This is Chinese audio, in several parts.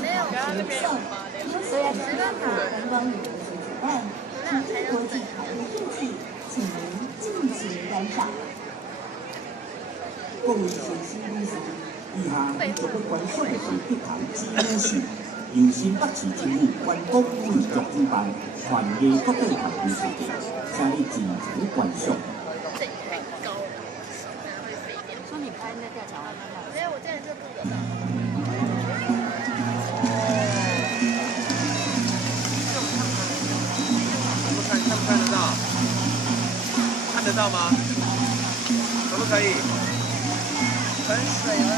没有，然后那边有吗？虽然是观光旅游节举办，除国际海陆设计，请您尽情观赏。各位先生女士，以下你就要观赏的是一堂知名戏，由新北市政府观光旅游主办，团结各界朋友设计，请你尽情观赏。这里太高了，说你拍那吊桥啊？没有，我这里就录得到。看不看得到？看得到吗？可不可以？喷水了。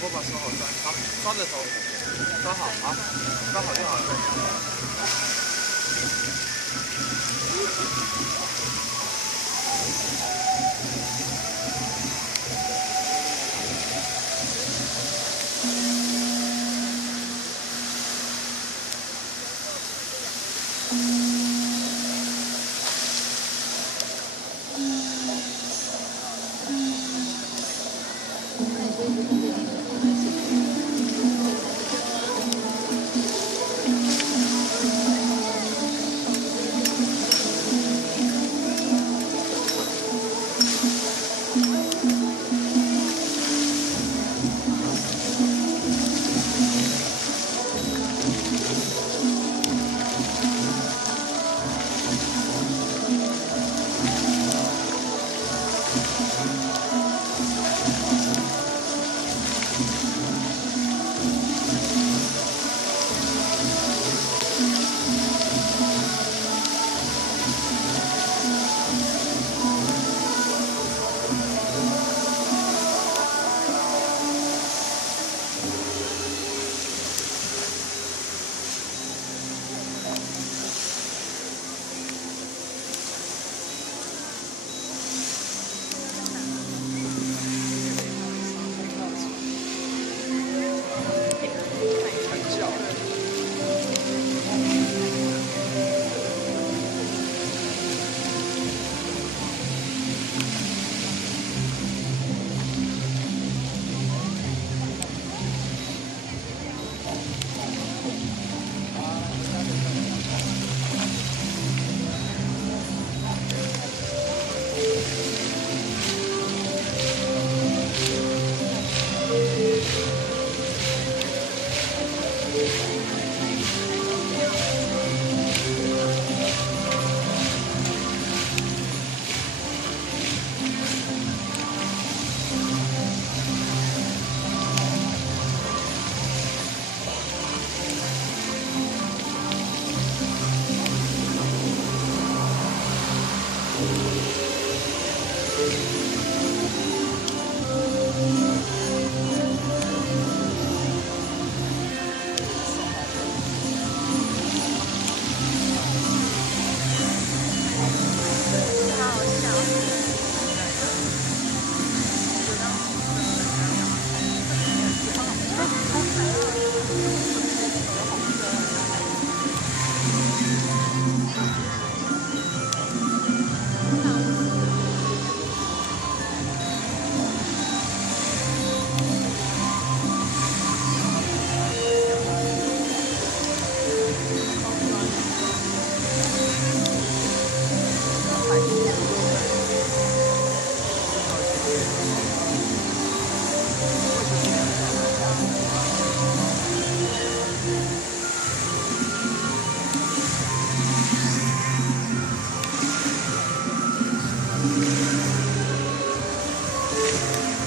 我把手好抓，好，抓着手，抓好，好，抓好就好了。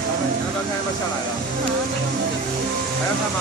老板，你要不要看？要不要下来了？还要看吗？